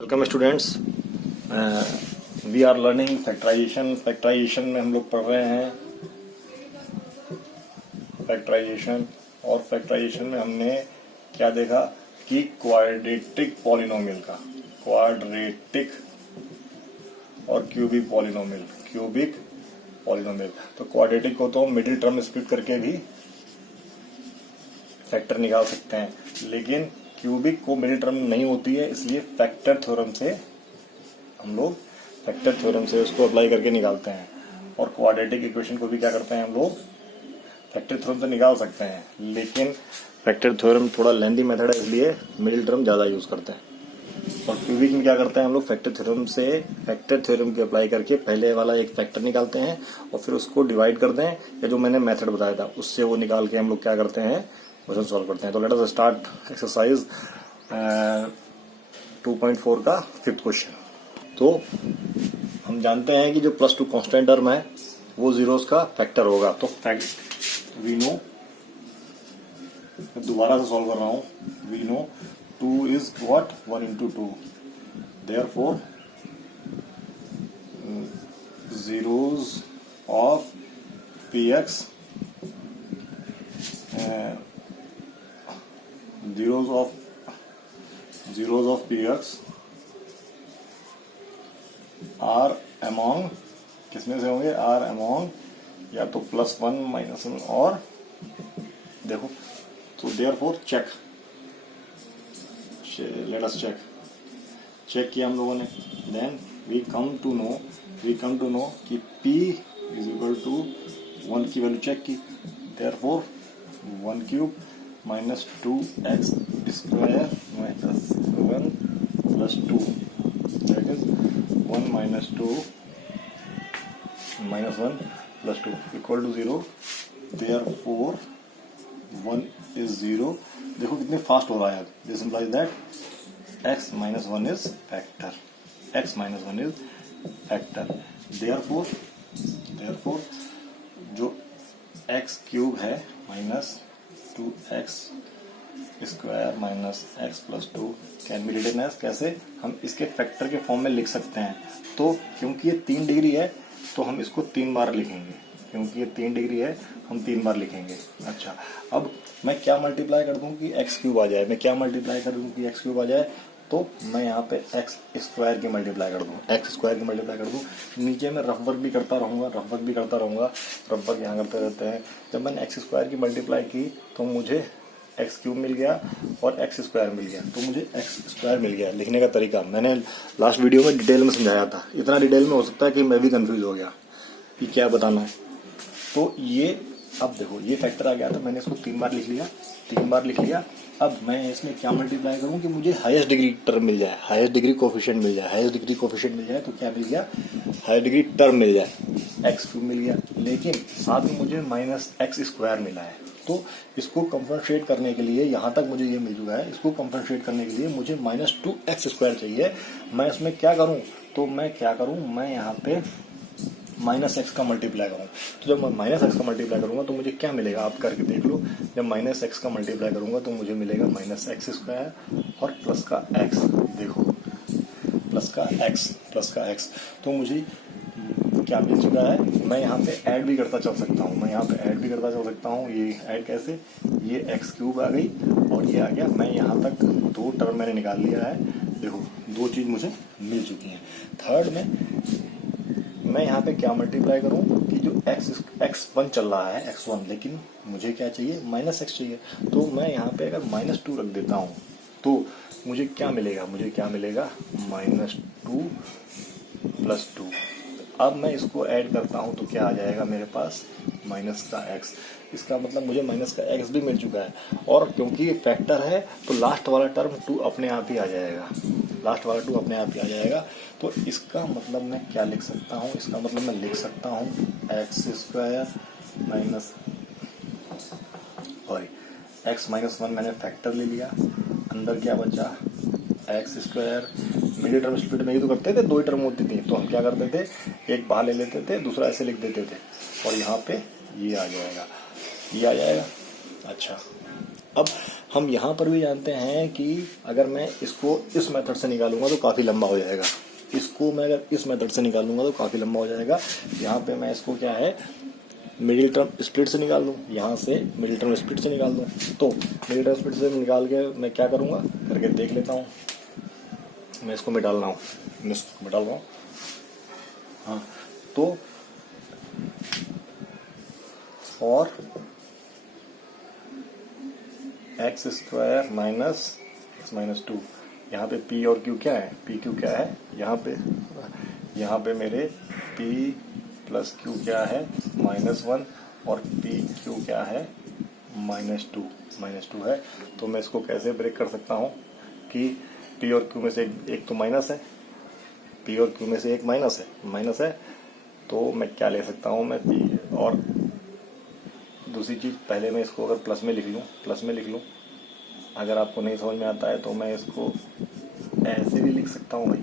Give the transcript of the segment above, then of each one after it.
Welcome students, we are learning factorisation. Factorisation में हम लोग पढ़ रहे हैं फैक्टराइजेशन। और फैक्टराइजेशन में हमने क्या देखा कि क्वाड्रेटिक पॉलिनोमियल का, क्वाड्रेटिक और क्यूबिक पॉलिनोमियल। तो क्वाड्रेटिक को तो मिडिल टर्म स्प्लिट करके भी फैक्टर निकाल सकते हैं, लेकिन क्यूबिक को मिडिल टर्म नहीं होती है, इसलिए फैक्टर थ्योरम से हम लोग उसको अप्लाई करके निकालते हैं। और क्वाड्रेटिक इक्वेशन को भी क्या करते हैं हम लोग फैक्टर थ्योरम से निकाल सकते हैं, लेकिन फैक्टर थ्योरम थोड़ा लेंथी मेथड है, इसलिए मिडिल टर्म ज़्यादा यूज करते हैं। और क्यूबिक में क्या करते हैं हम लोग फैक्टर थ्योरम की अप्लाई करके पहले वाला एक फैक्टर निकालते हैं और फिर उसको डिवाइड करते हैं, या जो मैंने मेथड बताया था उससे वो निकाल के हम लोग क्या करते हैं, क्वेश्चन सॉल्व करते हैं। तो लेट अस स्टार्ट एक्सरसाइज 2.4 का 5th क्वेश्चन। तो हम जानते हैं कि जो +2 कांस्टेंट टर्म है वो जीरोस का फैक्टर होगा। तो वी नो, दोबारा से सॉल्व कर रहा हूं, we know 2 is what 1 into 2, therefore zeros of px zeros of px are among, किसमें से होंगे, आर अमोंग या तो +1 -1 और देखो। तो देयरफॉर लेट अस चेक किया हम लोगों ने। Then we come to know कि p इज इक्वल टू 1 की वैल्यू चेक की, therefore 1 cube -2x square -1 + 2, that is 1 - 2 -1 + 2 equal to 0। Therefore 1 is 0। देखो कितने फास्ट हो रहा है, this implies that x - 1 is factor, therefore जो x क्यूब है -2x square -x + 2 can be written as, कैसे हम इसके फैक्टर के फॉर्म में लिख सकते हैं। तो क्योंकि ये 3 डिग्री है तो हम इसको 3 बार लिखेंगे, क्योंकि ये 3 डिग्री है हम 3 बार लिखेंगे। अच्छा, अब मैं क्या मल्टीप्लाई कर दूं कि x क्यूब आ जाए, तो मैं यहाँ पे x स्क्वायर की मल्टीप्लाई कर दूं। नीचे में रफ वर्क भी करता रहूंगा, रफ वर्क यहाँ करते रहते हैं। जब मैंने x स्क्वायर की मल्टीप्लाई की तो मुझे x क्यूब मिल गया और x स्क्वायर मिल गया, तो मुझे x स्क्वायर मिल गया। लिखने का तरीका मैंने लास्ट वीडियो में डिटेल में समझाया था, इतना डिटेल में हो सकता है कि मैं भी कंफ्यूज हो गया कि क्या बताना है। तो ये अब देखो ये फैक्टर आ गया, तो मैंने इसको 3 बार लिख लिया। अब मैं इसमें क्या मल्टीप्लाई करूं कि मुझे हाईएस्ट डिग्री टर्म मिल जाए, हाईएस्ट डिग्री कोफिशिएंट मिल जाए। तो क्या मिल गया, हाईएस्ट डिग्री टर्म मिल जाए, x क्यूब मिल गया, लेकिन साथ में मुझे -x स्क्वायर मिला है। तो इसको कंपनसेट करने के लिए, यहाँ तक मुझे ये मिल चुका है, इसको कंपनसेट करने के लिए मुझे -2x स्क्वायर चाहिए। मैं इसमें क्या करूं, तो मैं यहाँ पे -x का मल्टीप्लाई करूँ। तो जब मैं -x का मल्टीप्लाई करूंगा तो मुझे क्या मिलेगा, आप करके देख लो। जब -x का मल्टीप्लाई करूंगा तो मुझे मिलेगा -x स्क्वायर और प्लस का x, देखो प्लस का x। तो मुझे क्या मिल चुका है, मैं यहाँ पे ऐड भी करता चल सकता हूँ। ये ऐड कैसे, ये x क्यूब आ गई और ये आ गया। मैं यहाँ तक 2 टर्म मैंने निकाल लिया है, देखो 2 चीज मुझे मिल चुकी हैं। थर्ड में मैं यहाँ पे क्या मल्टीप्लाई करूँ कि जो x1 चल रहा है, x1, लेकिन मुझे क्या चाहिए, -x चाहिए। तो मैं यहाँ पे अगर -2 रख देता हूँ तो मुझे क्या मिलेगा, -2 + 2। अब मैं इसको ऐड करता हूँ तो क्या आ जाएगा मेरे पास, माइनस का x। इसका मतलब मुझे माइनस का x भी मिल चुका है, और क्योंकि ये फैक्टर है तो लास्ट वाला टर्म 2 अपने आप ही आ जाएगा, तो इसका मतलब मैं क्या लिख सकता हूँ, मैं लिख सकता हूँ x -1 मैंने फैक्टर ले लिया, अंदर क्या बचा, x square. Middle term split में ही तो करते थे, 2 ही टर्म होती थी, तो हम क्या करते थे, एक बाहर ले लेते थे, दूसरा ऐसे लिख देते थे, और यहाँ पे ये आ जाएगा। अच्छा, अब हम यहाँ पर भी जानते हैं कि अगर मैं इसको इस मेथड से निकालूंगा तो काफ़ी लंबा हो जाएगा, इसको मैं अगर इस मेथड से निकालूंगा तो काफ़ी लंबा हो जाएगा। यहाँ पे मैं इसको क्या है मिडिल टर्म स्प्लिट से निकाल दूँ, यहाँ से मिडिल टर्म स्प्लिट से निकाल दूँ। तो मिडिल टर्म स्प्लिट से निकाल के मैं क्या करूँगा करके देख लेता हूँ। मैं इसको मिटाल रहा हूँ, मैं इसको मिटाल रहा हूँ। हाँ, तो और x square minus x minus 2, यहाँ पे पी और क्यू क्या है, पी क्यू क्या है, यहाँ पे मेरे पी प्लस क्यू क्या है -1 और पी क्यू क्या है -2 है। तो मैं इसको कैसे ब्रेक कर सकता हूँ कि पी और क्यू में से एक तो माइनस है, पी और क्यू में से एक माइनस है, तो मैं क्या ले सकता हूँ, मैं पी और दूसरी चीज़ पहले मैं इसको अगर प्लस में लिख लूँ, अगर आपको नहीं समझ में आता है तो मैं इसको ऐसे भी लिख सकता हूँ भाई।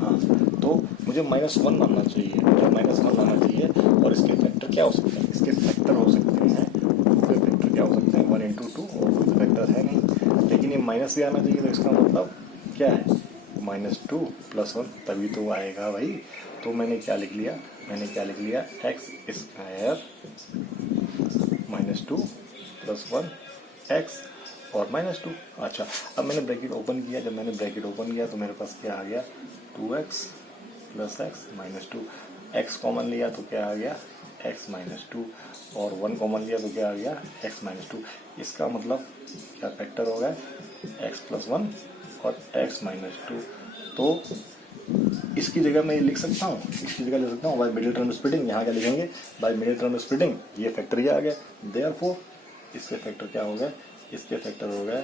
हाँ, तो मुझे -1 मानना चाहिए, और इसके फैक्टर क्या हो सकते हैं, इसके फैक्टर हो सकते हैं 1 into 2 और कोई फैक्टर है नहीं, लेकिन ये माइनस से आना चाहिए, तो इसका मतलब क्या है -2 + 1 तभी तो आएगा भाई। तो मैंने क्या लिख लिया एक्स स्क्वायर -2 + 1 एक्स और -2। अच्छा, अब मैंने ब्रैकेट ओपन किया, जब मैंने ब्रैकेट ओपन किया तो मेरे पास क्या आ गया 2x + x -2, x कॉमन लिया तो क्या आ गया x -2 और 1 कॉमन लिया तो क्या आ गया x -2। इसका मतलब क्या फैक्टर हो गया x + 1 और x -2। तो इसकी जगह मैं लिख सकता हूँ, बाय मिडिल टर्म स्प्लिटिंग। यहाँ क्या लिखेंगे, बाय मिडिल टर्म स्प्लिटिंग, ये फैक्टर ये आ गया, देयरफॉर इसके फैक्टर क्या हो गए, इसके फैक्टर हो गए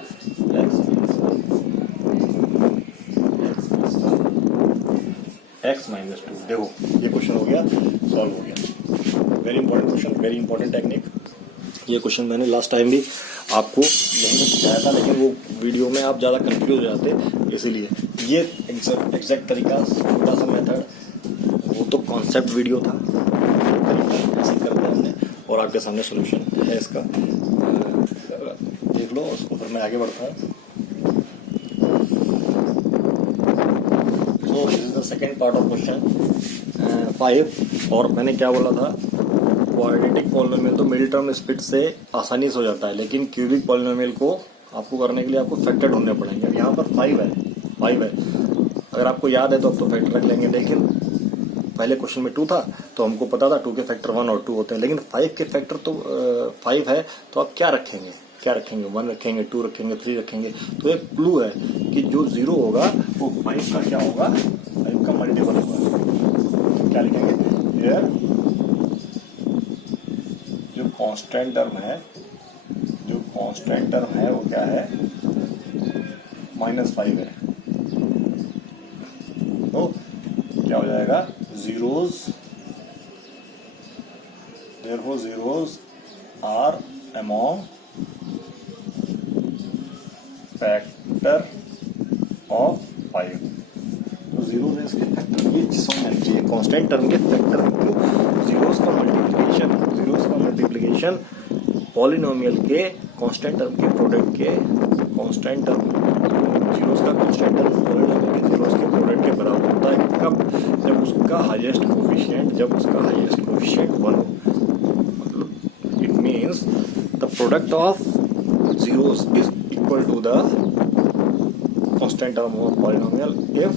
x -2। देखो ये क्वेश्चन हो गया, सॉल्व हो गया। Very important question, very important technique. ये क्वेश्चन मैंने लास्ट टाइम भी आपको यहीं पर सिखाया था, लेकिन वो वीडियो में आप ज़्यादा कंफ्यूज हो जाते, इसीलिए ये एग्जैक्ट तरीका, छोटा सा मेथड, वो तो कॉन्सेप्ट वीडियो था, ऐसे करते हैं हमने, और आपके सामने सोल्यूशन है इसका, देख लो उसको। फिर मैं आगे बढ़ता हूँ। सो this is the second part of question 5। और मैंने क्या बोला था, क्वाड्रेटिक पॉलिनोमियल तो मिडिल टर्म स्प्लिट से आसानी से हो जाता है, लेकिन क्यूबिक पॉलिनोमियल को आपको करने के लिए आपको फैक्टर ढूंढने पड़ेंगे। अब यहाँ पर 5 है, अगर आपको याद है तो अब तो फैक्टर रख लेंगे, लेकिन पहले क्वेश्चन में 2 था तो हमको पता था 2 के फैक्टर 1 और 2 होते हैं, लेकिन 5 के फैक्टर तो 5 है, तो आप क्या रखेंगे 1 रखेंगे, 2 रखेंगे, 3 रखेंगे। तो एक क्लू है कि जो 0 होगा वो 5 का क्या होगा, 5 का मल्टीपल होगा। तो क्या लिखेंगे हियर, जो कांस्टेंट टर्म है वो क्या है -5 है। तो क्या हो जाएगा zeros, therefore zeros are among factor of 5। तो जीरोस है इसके फैक्टर, ये समझना चाहिए, कांस्टेंट टर्म के फैक्टर। क्यों, जीरोस का मल्टीप्लिकेशन पॉलिनोमियल के कांस्टेंट टर्म के प्रोडक्ट के कांस्टेंट टर्म, जीरोस का कांस्टेंट टर्म पॉलिनोमियल के जीरोस के प्रोडक्ट के बराबर होता है। कब, जब उसका हाईएस्ट कोफिशिएंट 1 हो। मतलब it means the product of zeros is equal to the constant term of polynomial if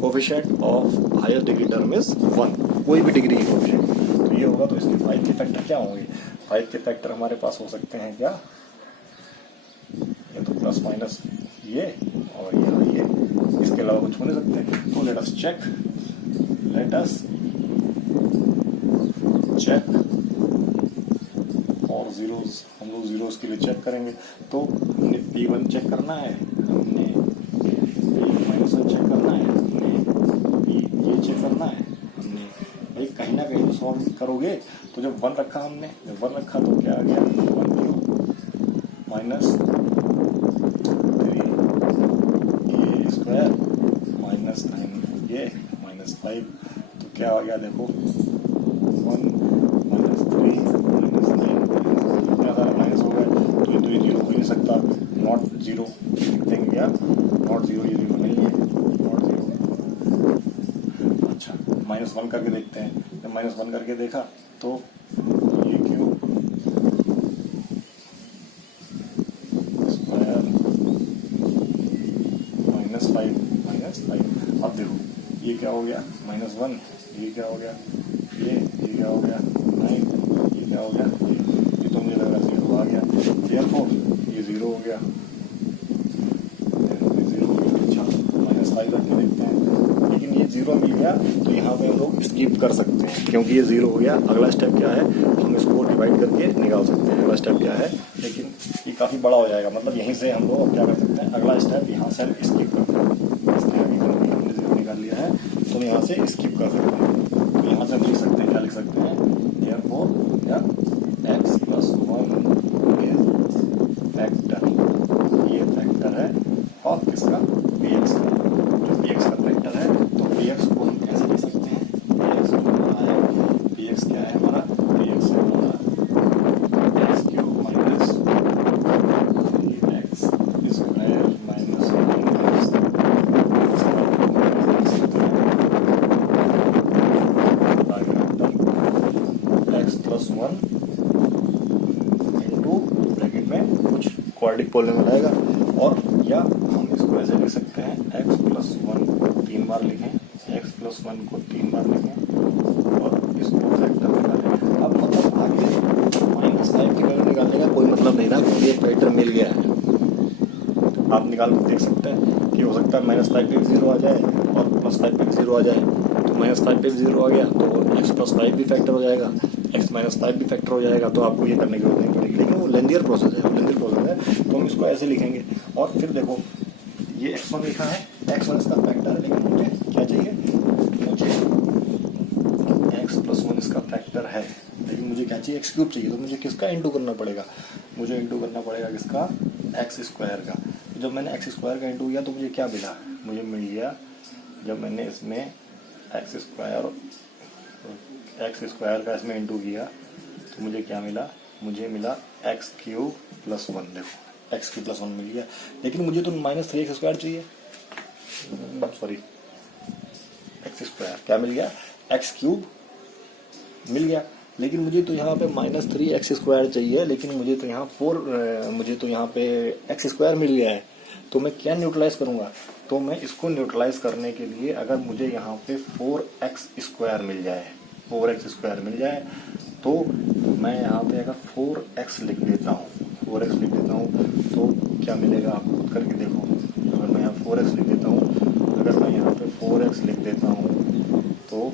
coefficient of highest degree term is 1, कोई भी डिग्री की कोफिशिएंट। तो ये होगा, तो इसके 5 के फैक्टर क्या होंगे, 5 के फैक्टर हमारे पास हो सकते हैं क्या, ये तो प्लस माइनस ये और ये, इसके अलावा कुछ हो नहीं सकते। तो लेट अस चेक और जीरोस, हम लोग जीरोस के लिए चेक करेंगे। तो हमने P1 चेक करना है, हमने P-1 चेक करना है, हमने ये चेक करना है, हमने भाई कहीं ना कहीं तो सॉल्व करोगे। तो जब 1 रखा हमने, तो क्या आ गया 1 -3 स्क्वायर -9 ये -5। तो क्या आ गया देखो 1 -3 -9, कितना सारा माइनस हो गया। था नॉट जीरो, लिख देंगे क्या, नॉट जीरो, ये जीरो नहीं है, नॉट जीरो। अच्छा -1 करके देखते हैं, जब -1 करके देखा तो ये क्यों स्क्वायर -5, अब देखो ये क्या हो गया -1, ये क्या हो गया, ये क्या हो गया 9, ये क्या हो गया, ये तो मुझे लग रहा है 0 आ गया, therefore ये 0 हो गया, 0 हो गया। अच्छा -5 रखने देखते हैं, लेकिन ये 0 मिल गया तो यहाँ पे हम लोग स्किप कर सकते हैं क्योंकि ये 0 हो गया। अगला स्टेप क्या है, हम इसको डिवाइड करके निकाल सकते हैं। अगला स्टेप क्या है, लेकिन ये काफ़ी बड़ा हो जाएगा, मतलब यहीं से हम लोग अब क्या कर सकते हैं, अगला स्टेप यहाँ से हम स्किप करते हैं। इसलिए अभी हमने 0 निकाल लिया है तो यहाँ से स्किप कर सकते हैं। तो यहाँ से हम लिख सकते हैं, क्या लिख सकते हैं, therefore या x + 1 इज फैक्टर, ये फैक्टर है ऑफ किसका, px का। जो px का फैक्टर है तो px को हम कैसे लिख सकते हैं, px को हमारा है, px क्या है हमारा, px है हमारा x³ minus x square minus 1 into bracket में कुछ क्वाड्रेटिक पॉलिनोमियल आएगा, और या हम इसको ऐसे लिख सकते हैं x + 1 को 3 बार लिखें, x + 1 को 3 बार लिखें और इसको फैक्टर निकालें। अब मतलब आगे -5 की वैल्यू निकालने का कोई मतलब नहीं रहा क्योंकि एक फैक्टर मिल गया है। आप निकाल के देख सकते हैं कि हो सकता है -5 पे 0 आ जाए और +5 पे 0 आ जाए। तो -5 पे 0 आ गया तो x + 5 भी फैक्टर हो जाएगा, x - 5 भी फैक्टर हो जाएगा। तो आपको ये करने की जरूरत नहीं पड़ेगी, लेकिन वो लेंदियर प्रोसेस है, तो हम इसको ऐसे लिखेंगे। और फिर देखो ये x1 लिखा है, x1 इसका फैक्टर है, लेकिन मुझे क्या चाहिए, मुझे x + 1 इसका फैक्टर है, लेकिन मुझे क्या चाहिए, x³ चाहिए। तो मुझे किसका इंटू करना पड़ेगा, मुझे इंटू करना पड़ेगा किसका, x² का। जब मैंने x² का इंटू किया तो मुझे क्या मिला, मुझे मिल गया, जब मैंने इसमें x² का इसमें इंटू किया तो मुझे क्या मिला, मुझे मिला x³ + 1। देखो x³ + 1 मिल गया, लेकिन मुझे तो -3x² चाहिए, सॉरी x² क्या मिल गया, x³ मिल गया, लेकिन मुझे तो यहाँ पे -3x² चाहिए, लेकिन मुझे तो यहाँ पे x² मिल गया है। तो मैं क्या न्यूट्रलाइज करूँगा, तो मैं इसको न्यूट्रलाइज करने के लिए अगर मुझे यहाँ पे 4x² मिल जाए, 4x² मिल जाए, तो मैं यहाँ पे अगर 4x लिख देता हूँ, 4x लिख देता हूँ तो क्या मिलेगा, आप खुद करके देखो। अगर मैं यहाँ 4x लिख देता हूँ, अगर मैं यहाँ पे 4x लिख देता हूँ तो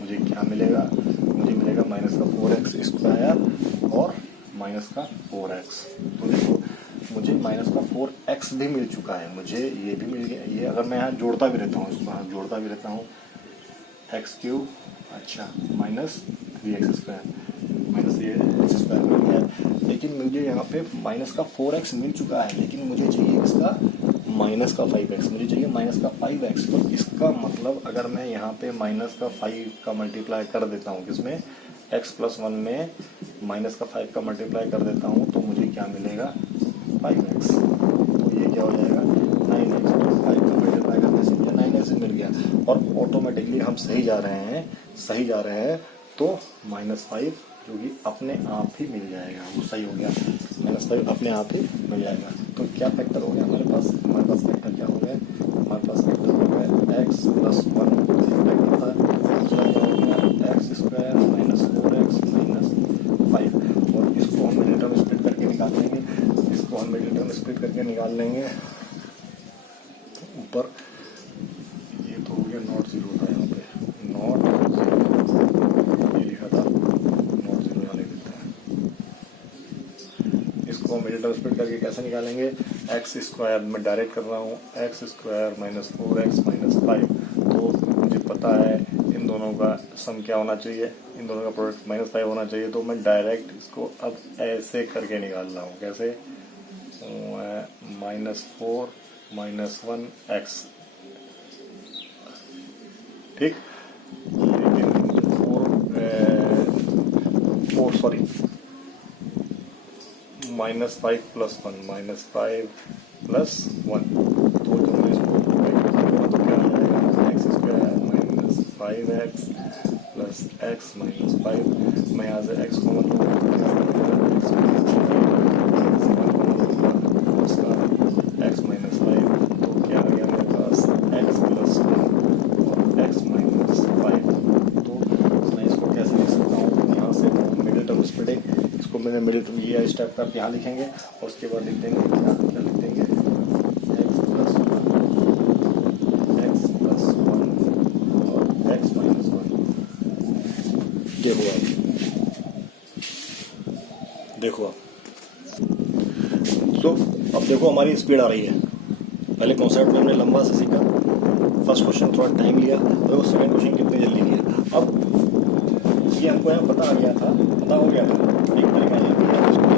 मुझे क्या मिलेगा, मुझे मिलेगा -4x² और -4x। तो देखो मुझे -4x भी मिल चुका है, मुझे ये भी मिल गया। ये अगर मैं यहाँ जोड़ता भी रहता हूँ, इसको यहाँ जोड़ता भी रहता हूँ, x³ अच्छा -3x² -3x² मिल गया, लेकिन मुझे यहाँ पे -4x मिल चुका है, लेकिन मुझे चाहिए इसका -5x, मुझे चाहिए -5x। तो इसका मतलब अगर मैं यहाँ पे -5 का मल्टीप्लाई कर देता हूँ, किसमें, x + 1 में -5 का मल्टीप्लाई कर देता हूँ तो मुझे क्या मिलेगा, 5x। तो ये क्या हो जाएगा, 9x। तो 5 का मल्टीप्लाई करने से मुझे 9x मिल गया, और ऑटोमेटिकली हम सही जा रहे हैं तो -5 जो कि अपने आप ही मिल जाएगा, वो सही हो गया, -5 अपने आप ही मिल जाएगा। तो क्या फैक्टर हो गया हमारे पास फैक्टर क्या हो गया, हमारे पास फैक्टर हो गया x + 1 फैक्टर था, दूसरा क्या हो गया, x² -4x -5। और इसको हम मिनट में स्प्लिट करके निकाल लेंगे, ऊपर ये तो हो गया नॉट 0 था, यहाँ पे नॉट 0 ये लिखा था, नॉट 0 यहाँ लिख देते हैं। इसको हम मिनट में स्प्लिट करके कैसे निकालेंगे, x² मैं डायरेक्ट कर रहा हूँ, x² -4x -5। तो मुझे पता है इन दोनों का सम क्या होना चाहिए, इन दोनों का प्रोडक्ट -5 होना चाहिए। तो मैं डायरेक्ट इसको अब ऐसे करके निकाल रहा हूँ, कैसे, -4 -1x, ठीक, -5 + 1 -5 + 1। तो जब मैं इसको तो क्या आ जाएगा, x² - 5x + x - 5। मैं यहाँ से x कॉमन लूँगा तो क्या बनेगा, उसका x - 5। तो क्या आ गया मेरे पास, x + 1 और x - 5। तो मैं इसको कैसे लिख सकता हूँ, यहाँ से मिडिल टर्म स्प्लिटिंग, इसको मैंने मिडिल टर्म ये स्टेप करके यहाँ लिखेंगे और उसके बाद लिख देंगे क्या लिख देंगे, x + 1 और x - 1। ये हुआ, देखो आप। तो अब देखो हमारी स्पीड आ रही है। पहले कॉन्सेप्ट में हमने लंबा से सीखा, फर्स्ट क्वेश्चन थोड़ा टाइम लिया, तो सेकंड क्वेश्चन कितने जल्दी किया। अब ये हमको यहाँ पता हो गया था, एक तरीका है कि आप इसको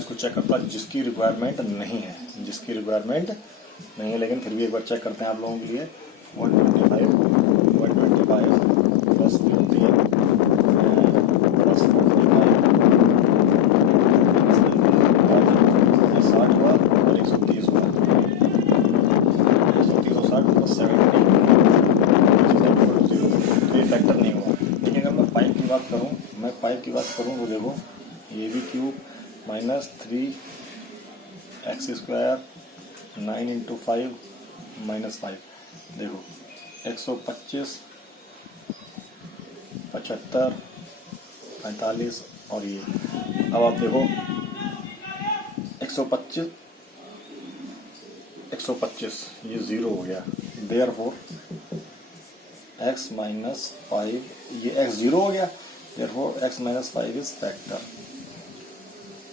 इसको चेक करता जिसकी रिक्वायरमेंट नहीं है, लेकिन फिर भी एक बार चेक करते हैं आप लोगों के लिए। 125 + 15 + 45 60 हुआ और 130 हुआ, 130 और 60 + 70 0। तो ये फैक्टर नहीं हुआ। लेकिन अगर मैं 5 की बात करूँ, तो देखो ये भी क्यूब -3x² 9 × 5 -5। देखो 125 75 45 और ये। अब आप देखो 125 ये 0 हो गया, देयरफॉर x - 5 ये x 0 हो गया, therefore x - 5 is factor,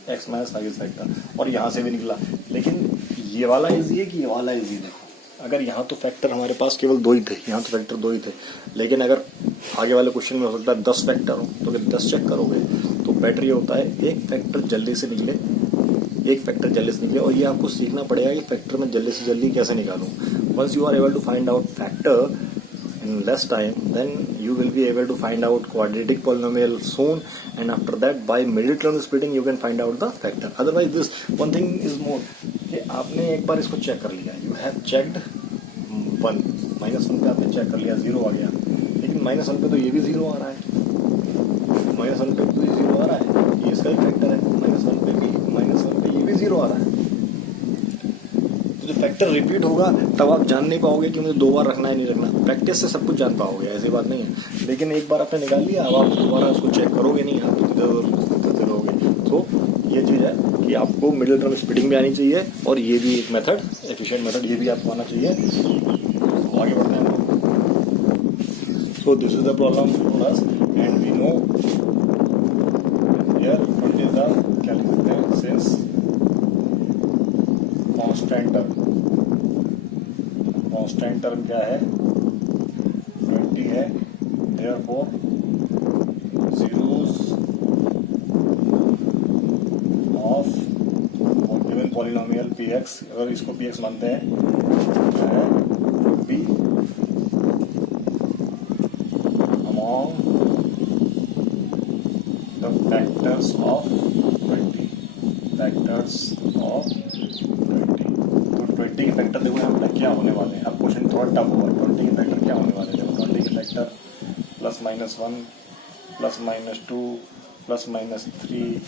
x - 5 is factor. और यहाँ से भी निकला, लेकिन ये वाला इजी है कि ये वाला इजी। देखो अगर यहाँ तो फैक्टर हमारे पास केवल 2 ही थे, यहाँ तो फैक्टर 2 ही थे, लेकिन अगर आगे वाले क्वेश्चन में हो सकता है 10 फैक्टर हो, तो अगर 10 चेक करोगे तो बेटर ये होता है एक फैक्टर जल्दी से निकले, और ये आपको सीखना पड़ेगा कि फैक्टर में जल्दी से जल्दी कैसे निकालूं। Once you are able to find out factor in less time, then you will be able to find out quadratic polynomial soon, and after that by middle term splitting you can find out the factor. Otherwise this one thing is more कि आपने एक बार इसको check कर लिया, you have checked 1 -1 पे आपने check कर लिया 0 आ गया, लेकिन -1 पे तो ये भी 0 आ रहा है, -1 पे तो ये 0 आ रहा है, ये इसका ही फैक्टर है, -1 पे ये भी 0 आ रहा है। जो फैक्टर रिपीट होगा तब आप जान नहीं पाओगे कि मुझे 2 बार रखना है नहीं रखना। प्रैक्टिस से सब कुछ जान पाओगे, ऐसी बात नहीं है, लेकिन एक बार आपने निकाल लिया, अब आप दोबारा उसको चेक करोगे नहीं, आप करते रहोगे। तो ये चीज़ है कि आपको मिडिल टर्म स्प्लिटिंग भी आनी चाहिए, और ये भी एक मेथड, एफिशिएंट मेथड, ये भी आपको आना चाहिए। तो आगे बढ़ते हैं। So this is the problem for us and we know here what is the, क्या लिख सकते हैं, सिंस कांस्टेंट टर्म क्या है, 20 है, therefore zeros of given polynomial px, अगर इसको px मानते हैं क्या है, be among the factors of 20, तो 20 के फैक्टर देखो यहाँ पे क्या होने वाले हैं। अब क्वेश्चन थोड़ा टफ हुआ, 20 के फैक्टर क्या होने वाले हैं। देखो 20 के फैक्टर +-1 +-2 +-3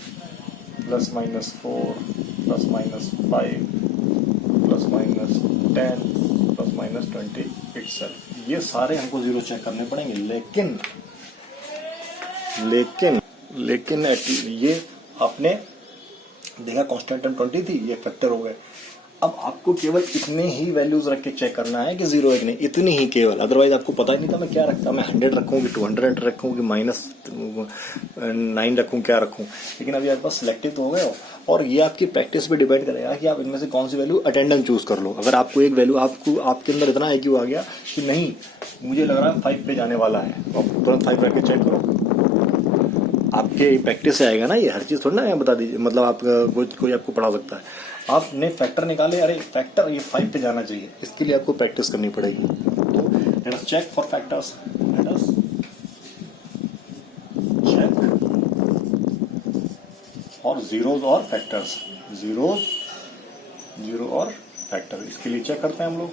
+-4 +-5 +-10 +-20 इटसेल्फ। ये सारे हमको 0 चेक करने पड़ेंगे, लेकिन ये आपने देखा कांस्टेंट टर्म 20 थी, ये फैक्टर हो गए। अब आपको केवल इतने ही वैल्यूज रख के चेक करना है कि 0 1 नहीं, इतनी ही केवल, अदरवाइज आपको पता ही नहीं था मैं क्या रखता, मैं 100 रखूँ कि 200 रखूँ कि -9 रखूँ, क्या रखूँ। लेकिन अभी आपके पास सिलेक्टिव तो हो गए हो, और ये आपकी प्रैक्टिस पे डिपेंड करेगा कि आप इनमें से कौन सी वैल्यू अटेंडेंस चूज कर लो। अगर आपको एक वैल्यू, आपके अंदर इतना IQ आ गया कि नहीं मुझे लग रहा है 5 पे जाने वाला है, तो आप तुरंत 5 रख के चेक करो, आपके प्रैक्टिस से आएगा ना, ये हर चीज थोड़ी ना बता दीजिए, मतलब आप कोई आपको पढ़ा सकता है। आपने फैक्टर निकाले, अरे फैक्टर ये 5 पे जाना चाहिए, इसके लिए आपको प्रैक्टिस करनी पड़ेगी। तो let us check for factors, let us check और जीरोज और फैक्टर्स, जीरोज, जीरो और फैक्टर, इसके लिए चेक करते हैं हम लोग।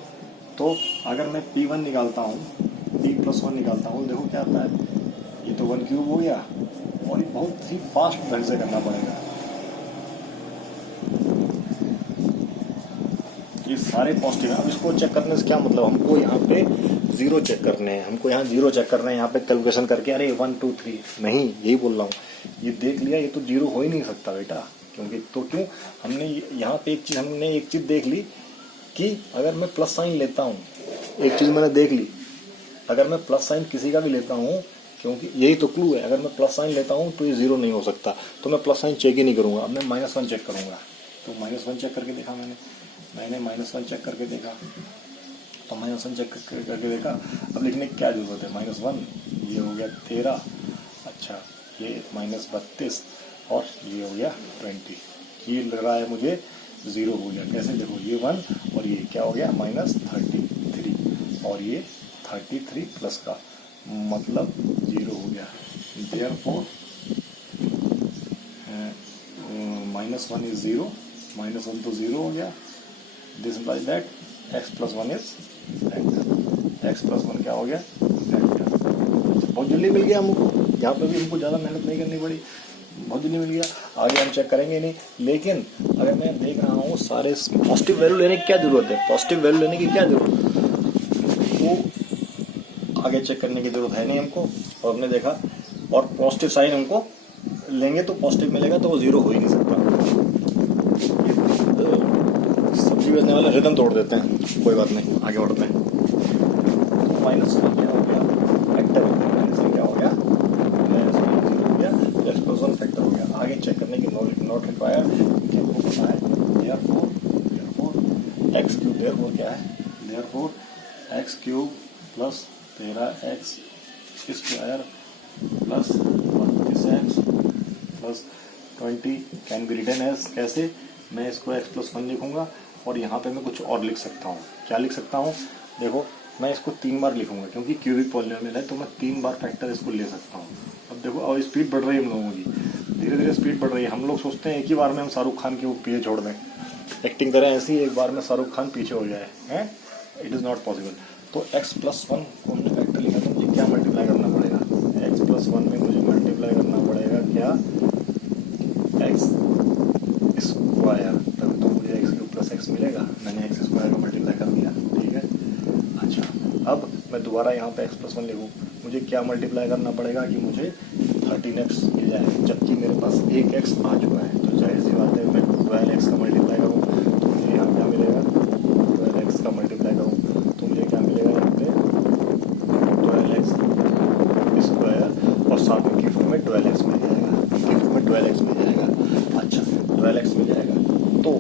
तो अगर मैं P1 निकालता हूँ, P+1 निकालता हूँ, देखो क्या आता है, ये तो 1 क्यूब हो गया, और ये बहुत ही फास्ट ढंग से करना पड़ेगा। ये सारे पॉजिटिव है। अब इसको चेक करने से क्या मतलब, हमको यहाँ पे जीरो चेक करने हैं, हमको यहाँ जीरो चेक करना है, यहाँ पे कैलकुलेशन करके अरे 1 2 3 नहीं, यही बोल रहा हूँ। ये देख लिया, ये तो जीरो हो ही नहीं सकता बेटा, क्योंकि तो क्यों, हमने यहाँ पे हमने एक चीज देख ली कि अगर मैं प्लस साइन लेता हूँ, एक चीज मैंने देख ली, अगर मैं प्लस साइन किसी का भी लेता हूँ, क्योंकि यही तो क्लू है, अगर मैं प्लस साइन लेता हूँ तो ये जीरो नहीं हो सकता, तो मैं प्लस साइन चेक ही नहीं करूंगा। अब मैं -1 चेक करूंगा, तो -1 चेक करके देखा मैंने -1 चेक करके देखा, तो -1 चेक करके देखा। अब लिखने की क्या जरूरत है, -1, ये हो गया 13, अच्छा ये -32 और ये हो गया 20, ये लग रहा है मुझे जीरो हो गया। कैसे, देखो ये 1 और ये क्या हो गया -33, और ये 33 प्लस का मतलब जीरो हो गया। देयरफॉर -1 इज जीरो, -1 तो जीरो हो गया। This implies that x+1 is factor, x+1 क्या हो गया, फैक्टर। बहुत जल्दी मिल गया हमको, यहाँ पे भी हमको ज़्यादा मेहनत नहीं करनी पड़ी, बहुत जल्दी मिल गया। आगे हम चेक करेंगे नहीं, लेकिन अगर मैं देख रहा हूँ सारे पॉजिटिव वैल्यू लेने की क्या जरूरत है, पॉजिटिव वैल्यू लेने की क्या जरूरत है, तो आगे चेक करने की जरूरत है नहीं हमको। और हमने देखा, और पॉजिटिव साइन हमको लेंगे तो पॉजिटिव मिलेगा, तो वो जीरो हो ही नहीं सकता। सब्जी बेचने वाले रिदम तोड़ देते हैं, कोई बात नहीं, आगे बढ़ते हैं। -1 क्या हो गया, फैक्टर, -1 क्या हो गया, -1 जीरो हो गया, x+1 फैक्टर हो गया। आगे चेक करने की नॉट रिक्वायर्ड, क्या आपको पता है, देयरफॉर x³ देयरफॉर क्या है, therefore x³ plus 13x² plus 32x plus 20 can be written as, कैसे, मैं इसको x+1 लिखूंगा और यहाँ पे मैं कुछ और लिख सकता हूँ। क्या लिख सकता हूँ, देखो मैं इसको 3 बार लिखूंगा, क्योंकि क्यूबिक पॉलिनोमियल है, तो मैं 3 बार फैक्टर इसको ले सकता हूँ। अब देखो, और स्पीड बढ़ रही है हम लोगों की, धीरे धीरे स्पीड बढ़ रही है। हम लोग सोचते हैं एक ही बार में हम शाहरुख खान के वो पीछे छोड़ दें, एक्टिंग करें ऐसी, एक बार में शाहरुख खान पीछे हो जाए, है, इट इज़ नॉट पॉसिबल। तो x+1 को हमने फैक्टर लिखा, तो मुझे क्या मल्टीप्लाई करना पड़ेगा, x+1 में मुझे मल्टीप्लाई करना पड़ेगा क्या, x², तभी तो मुझे x³ प्लस x मिलेगा। मैंने x² का मल्टीप्लाई कर दिया, ठीक है। अच्छा, अब मैं दोबारा यहाँ पे x+1 लिखूँ, मुझे क्या मल्टीप्लाई करना पड़ेगा कि मुझे 13x मिल जाए, जबकि मेरे पास एक x आ चुका है। तो जाहिर सी बात है, मैं 12x का मल्टीप्लाई करूँ तो मुझे यहाँ क्या मिलेगा, 12x का मल्टीप्लाई करूँ तो मुझे क्या मिलेगा, यहाँ पे 12x² और साथ में की फॉर्म में 12x मिल जाएगा, की फॉर्म में 12x मिल जाएगा। अच्छा, 12x मिल जाएगा, तो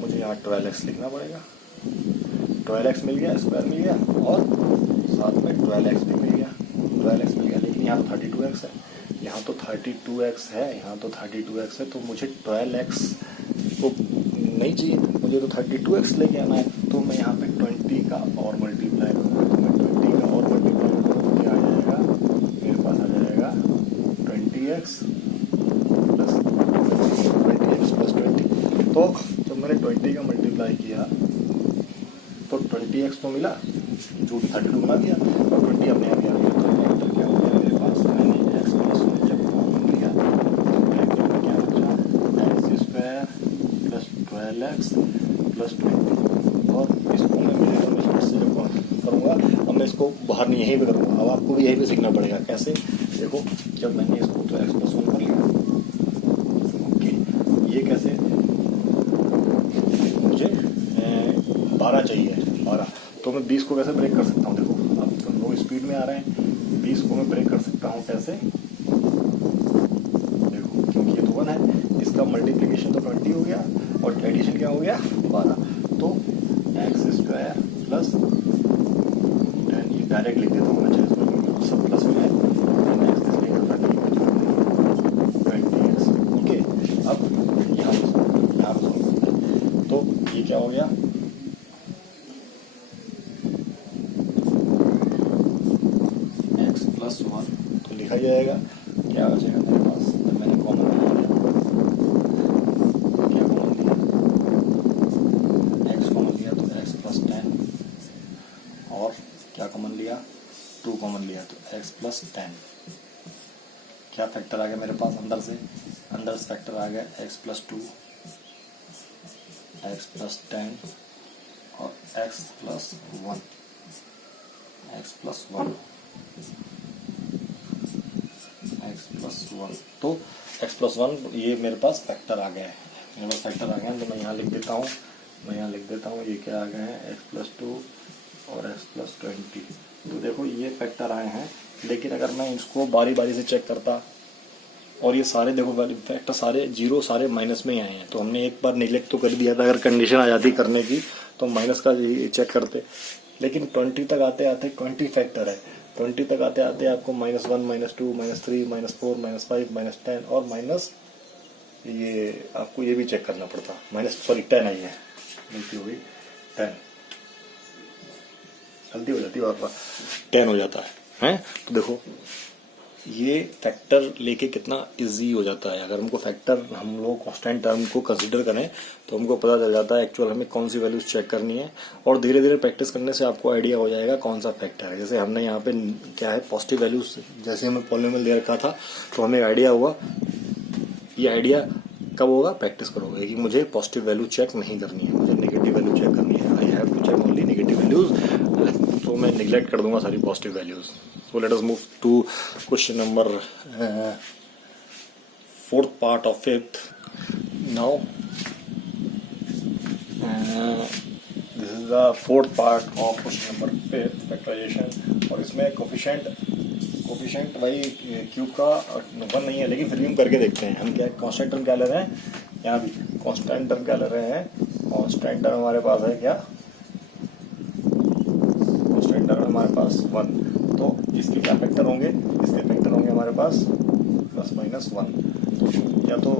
मुझे यहाँ 12x लिखना पड़ेगा। 12x मिल गया, स्क्वायर मिल गया, और साथ में 12x भी मिल गया, 12x मिल गया। लेकिन यहाँ तो 32x है, यहाँ तो 32x है, यहाँ तो 32x है, तो मुझे 12x को नहीं चाहिए, मुझे तो 32x लेके आना है। तो मैं यहाँ पे 20 का और मल्टीप्लाई करूँगा, तो मैं 20 का और मल्टीप्लाई करूँगा, क्या आ जाएगा, मेरे पास आ जाएगा 20x प्लस 20। तो जब मैंने 20 का मल्टीप्लाई किया तो 20x तो मिला, जो 32 बना दिया, और 20 अपने आप आ गया। तो फैक्टर क्या हो गया मेरे पास, मैंने x+1 जब कॉमन लिया तो फैक्टर में क्या बचा, x² प्लस 12x प्लस 20, और इसको मैं मिलेगा, मैं फिर से जब करूँगा, अब मैं इसको बाहर नहीं, यहीं पे करूँगा। अब आपको भी यहीं पे सीखना पड़ेगा, कैसे, देखो जब मैंने इसको तो x+1 कर लिया, ओके, ये कैसे, मुझे 12 चाहिए, 12, तो मैं 20 को कैसे ब्रेक कर सकता हूँ, देखो अब तो लोग स्पीड में आ रहे हैं, 20 को मैं ब्रेक कर सकता हूँ कैसे, देखो क्योंकि ये तो 1 है, इसका मल्टीप्लिकेशन तो 20 हो गया और एडिशन क्या हो गया 12, तो x² प्लस 10, ये डायरेक्ट लिख देता हूँ मैं, चाहे सब प्लस में है, ये क्या हो गया, x प्लस 1, तो लिखा जाएगा क्या बचेगा मेरे पास, जब मैंने कॉमन लिया, क्या कॉमन लिया, x कॉमन लिया तो x प्लस 10, और क्या कॉमन लिया, 2 कॉमन लिया तो x प्लस 10। क्या फैक्टर आ गया मेरे पास अंदर से फैक्टर आ गया x प्लस 2, x प्लस 10 और x plus 1, x plus 1, x plus 1। तो x प्लस 1 ये मेरे पास फैक्टर आ गया है, मेरे पास फैक्टर आ गया है, तो मैं यहाँ लिख देता हूँ, ये क्या आ गए हैं, x प्लस 2 और x प्लस 20। तो देखो ये फैक्टर आए हैं, लेकिन अगर मैं इसको बारी बारी से चेक करता, और ये सारे देखो फैक्टर सारे जीरो, सारे माइनस में ही आए हैं, तो हमने एक बार निगलेक्ट तो कर दिया था, अगर कंडीशन आ जाती करने की तो माइनस का चेक करते। लेकिन 20 तक आते आते 20 फैक्टर है, 20 तक आते आते आपको -1, -2, -3, -4, -5, -10 और माइनस ये आपको ये भी चेक करना पड़ता, 10 आई है, गलती हो गई, 10 गलती हो जाती है, और 10 हो जाता है। तो देखो ये फैक्टर लेके कितना इजी हो जाता है। अगर हमको फैक्टर, हम लोग कांस्टेंट टर्म को कंसीडर करें तो हमको पता चल जाता है एक्चुअल हमें कौन सी वैल्यूज चेक करनी है, और धीरे धीरे प्रैक्टिस करने से आपको आइडिया हो जाएगा कौन सा फैक्टर है। जैसे हमने यहाँ पे क्या है, पॉजिटिव वैल्यूज, जैसे हमें पॉलिनोमियल दे रखा था तो हमें आइडिया हुआ। ये आइडिया कब होगा, प्रैक्टिस करोगे कि मुझे पॉजिटिव वैल्यू चेक नहीं करनी है, मुझे नेगेटिव वैल्यू चेक करनी है, I have to check only negative values, तो मैं निगलेक्ट कर दूंगा सारी positive values. So let us move to question number 4th part of 5th. Now this is the 4th part of question number 5th, factorization, और इसमें coefficient भाई cube का 1 नहीं है, लेकिन फिर भी हम करके देखते हैं। हम क्या कांस्टेंट टर्म क्या ले रहे हैं, यहाँ भी कांस्टेंट टर्म क्या ले रहे हैं, कांस्टेंट टर्म हमारे पास है क्या, कांस्टेंट टर्म हमारे पास 1, तो इसके क्या फैक्टर होंगे, इसके फैक्टर होंगे हमारे पास ±1, तो या तो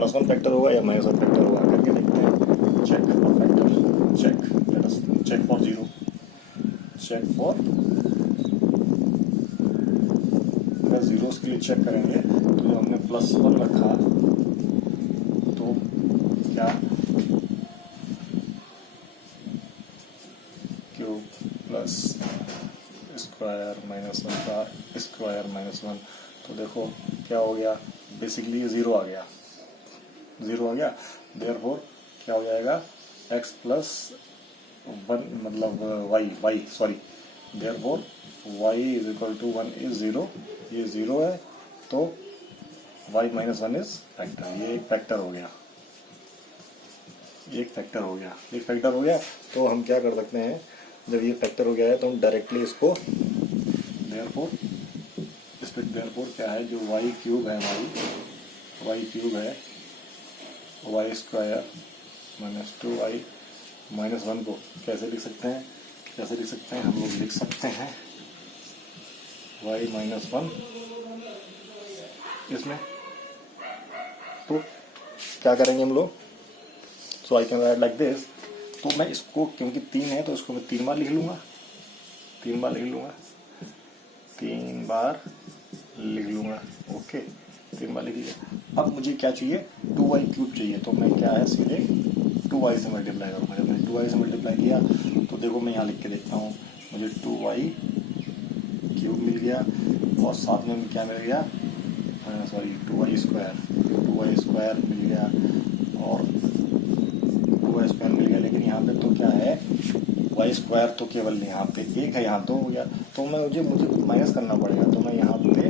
+1 फैक्टर होगा या -1 फैक्टर होगा, करके देखते हैं। Check for factor, check for 0, check for, अगर जीरोस के लिए चेक करेंगे तो जो हमने +1 रखा तो क्या, क्यूब प्लस स्क्वायर -1 का स्क्वायर -1, तो देखो क्या हो गया, बेसिकली ये 0 आ गया, देयरफॉर क्या हो जाएगा, x प्लस 1 मतलब y sorry, therefore y is equal to 1 is 0, ये 0 है तो y -1 इज फैक्टर, ये एक फैक्टर हो गया, एक फैक्टर हो गया। तो हम क्या कर सकते हैं, जब ये फैक्टर हो गया है तो हम डायरेक्टली इसको देयरफॉर, इस पर देयरफॉर क्या है, जो y क्यूब है हमारी, y क्यूब है y स्क्वायर -2y -1 को कैसे लिख सकते हैं, हम लोग लिख सकते हैं y -1 इसमें, तो क्या करेंगे हम लोग, so I can write like this, तो मैं इसको क्योंकि 3 है तो इसको मैं 3 बार लिख लूंगा, 3 बार लिख लूंगा, ओके, 3 बार लिख लिया। अब मुझे क्या चाहिए, 2y क्यूब चाहिए, तो मैं क्या है सीधे 2y से मल्टीप्लाई करूँगा। जब मैंने 2y से मल्टीप्लाई किया तो देखो मैं यहाँ लिख के देखता हूँ, मुझे 2y क्यूब मिल गया, और साथ में क्या मिल गया, सॉरी 2y स्क्वायर मिल गया, और 2y स्क्वायर मिल गया, लेकिन यहाँ पे तो क्या है, y स्क्वायर तो केवल यहाँ पे एक है, यहाँ तो हो गया, तो मुझे माइनस करना पड़ेगा, तो मैं यहाँ पे -y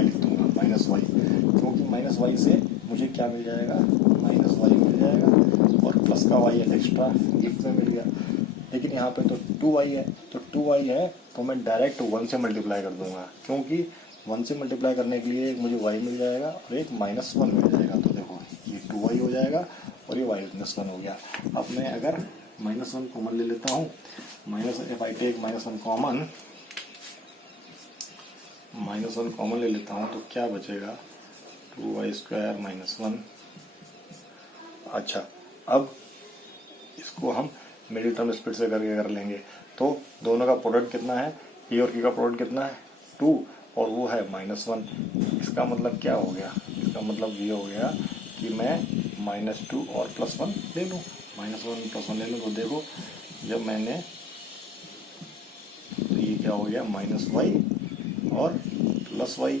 लिख दूंगा, -y, क्योंकि -y से मुझे क्या मिल जाएगा, -y मिल जाएगा, और प्लस का y एक्स्ट्रा गिफ्ट में मिल गया, लेकिन यहाँ पे तो 2y है, तो मैं डायरेक्ट 1 से मल्टीप्लाई कर दूंगा, क्योंकि 1 से मल्टीप्लाई करने के लिए मुझे y मिल जाएगा और एक -1 मिल जाएगा, तो देखो ये 2y हो जाएगा और ये y -1 हो गया। अब मैं अगर -1 कॉमन ले लेता हूँ, if I take -1 कॉमन ले लेता हूँ तो क्या बचेगा, 2y स्क्वायर -1, अच्छा अब इसको हम मिडिल टर्म स्पीड से करके कर लेंगे। तो दोनों का प्रोडक्ट कितना है, ए और क्यू का प्रोडक्ट कितना है 2 और वो है -1। इसका मतलब क्या हो गया, इसका मतलब ये हो गया कि मैं -2 और +1 ले लूँ, -1 +1 ले लूँ। तो देखो जब मैंने, तो ये क्या हो गया -y और +y,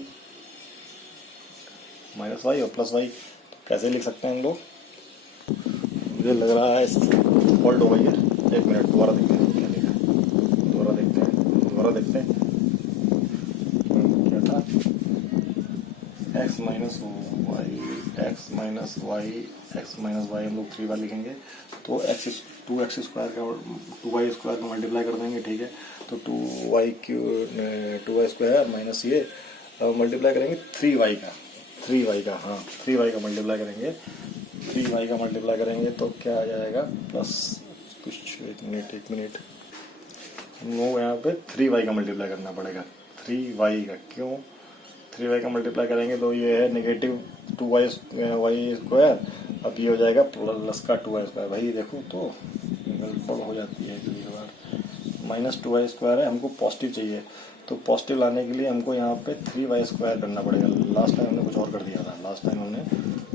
-y और +y। तो कैसे लिख सकते हैं हम लोग, मुझे लग रहा है फॉल्ट हो गई है। एक मिनट दोबारा देखते हैं क्या लिखा है, दोबारा देखते हैं क्या था, x माइनस वाई हम लोग 3 बार लिखेंगे। तो 2x स्क्वायर का 2y स्क्वायर का मल्टीप्लाई कर देंगे, ठीक है। तो 2y स्क्वायर माइनस ये मल्टीप्लाई करेंगे 3y का हाँ 3y का मल्टीप्लाई करेंगे, 3y का मल्टीप्लाई करेंगे तो क्या आ जाएगा प्लस कुछ, एक मिनट हमको यहाँ पे 3y का मल्टीप्लाई करना पड़ेगा, 3y का, क्यों 3y का मल्टीप्लाई करेंगे तो ये है नेगेटिव 2y स्क्वायर, अब ये हो जाएगा प्लस का 2y स्क्वायर। भाई देखो तो गड़बड़ हो जाती है कभी कभार, -2y स्क्वायर है, हमको पॉजिटिव चाहिए। तो पॉजिटिव लाने के लिए हमको यहाँ पे 3y स्क्वायर करना पड़ेगा। लास्ट टाइम हमने कुछ और कर दिया था, लास्ट टाइम हमने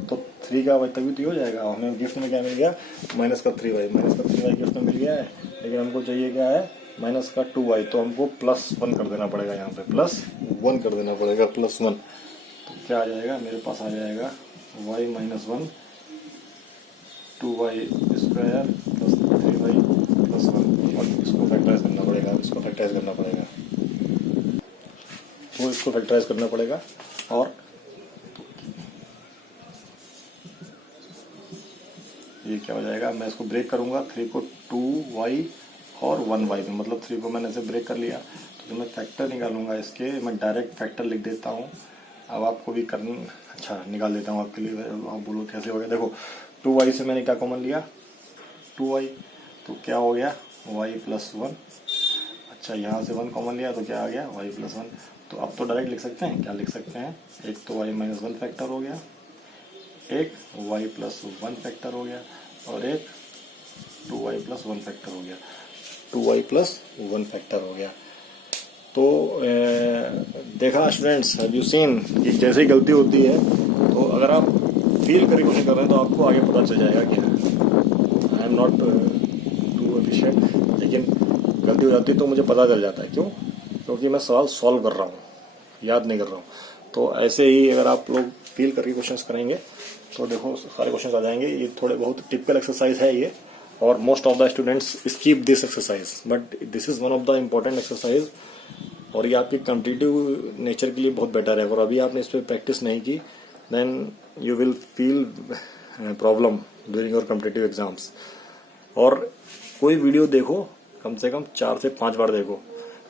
तो 3 का तभी तो हो जाएगा। हमें गिफ्ट में क्या मिल गया, -3y गिफ्ट में मिल गया है, लेकिन हमको चाहिए क्या है -2y। तो हमको +1 कर देना पड़ेगा, यहाँ पे +1 कर देना पड़ेगा, +1। तो क्या आ जाएगा, मेरे पास आ जाएगा y -1 2y स्क्वायर + 3y + 1। और इसको फैक्टराइज करना पड़ेगा, तो इसको फैक्टराइज करना पड़ेगा। और ये क्या हो जाएगा, मैं इसको ब्रेक करूंगा, 3 को 2y और 1y में, मतलब 3 को मैंने ऐसे ब्रेक कर लिया। तो मैं फैक्टर निकालूंगा इसके, मैं डायरेक्ट फैक्टर लिख देता हूँ। अब आपको भी करना, अच्छा निकाल देता हूँ आपके लिए, आप बोलो कैसे हो गया। देखो 2y से मैंने क्या कॉमन लिया 2y, तो क्या हो गया y + 1। अच्छा यहाँ से 1 कॉमन लिया तो क्या आ गया y + 1। तो अब तो डायरेक्ट लिख सकते हैं, क्या लिख सकते हैं, एक तो y - 1 फैक्टर हो गया, एक y + 1 फैक्टर हो गया, और एक 2y + 1 फैक्टर हो गया, 2y + 1 फैक्टर हो गया। तो देखा स्टूडेंट्स, हैव यू सीन कि जैसे ही गलती होती है तो अगर आप फील करके कोशिश कर रहे हैं तो आपको आगे पता चल जाएगा कि I am not too efficient, लेकिन गलती हो जाती है तो मुझे पता चल जाता है। क्यों, क्योंकि मैं सवाल सॉल्व कर रहा हूँ, याद नहीं कर रहा हूँ। तो ऐसे ही अगर आप लोग फील करके क्वेश्चंस करेंगे तो देखो सारे क्वेश्चंस आ जाएंगे। ये थोड़े बहुत टिपिकल एक्सरसाइज है ये, और most of the students skip this exercise, but this is one of the important exercise, और ये आपकी कॉम्पिटिटिव नेचर के लिए बहुत बेटर है। और अभी आपने इस पर प्रैक्टिस नहीं की then you will feel problem during your competitive exams. और कोई वीडियो देखो कम से कम 4 से 5 बार देखो,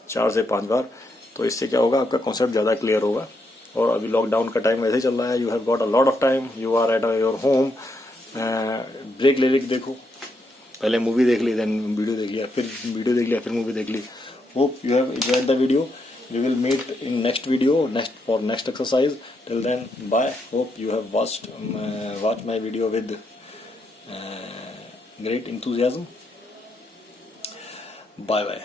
4 से 5 बार, तो इससे क्या होगा, आपका कॉन्सेप्ट ज़्यादा क्लियर होगा। और अभी लॉकडाउन का टाइम ऐसे ही चल रहा है, you have got a lot of time, you are at your home, break ले देखो, पहले मूवी देख ली, देन वीडियो देख लिया, फिर वीडियो देख लिया, फिर मूवी देख ली। Hope you have enjoyed the video. We will meet in next video for next exercise. Till then, bye. Hope you have watched my video with great enthusiasm. Bye bye.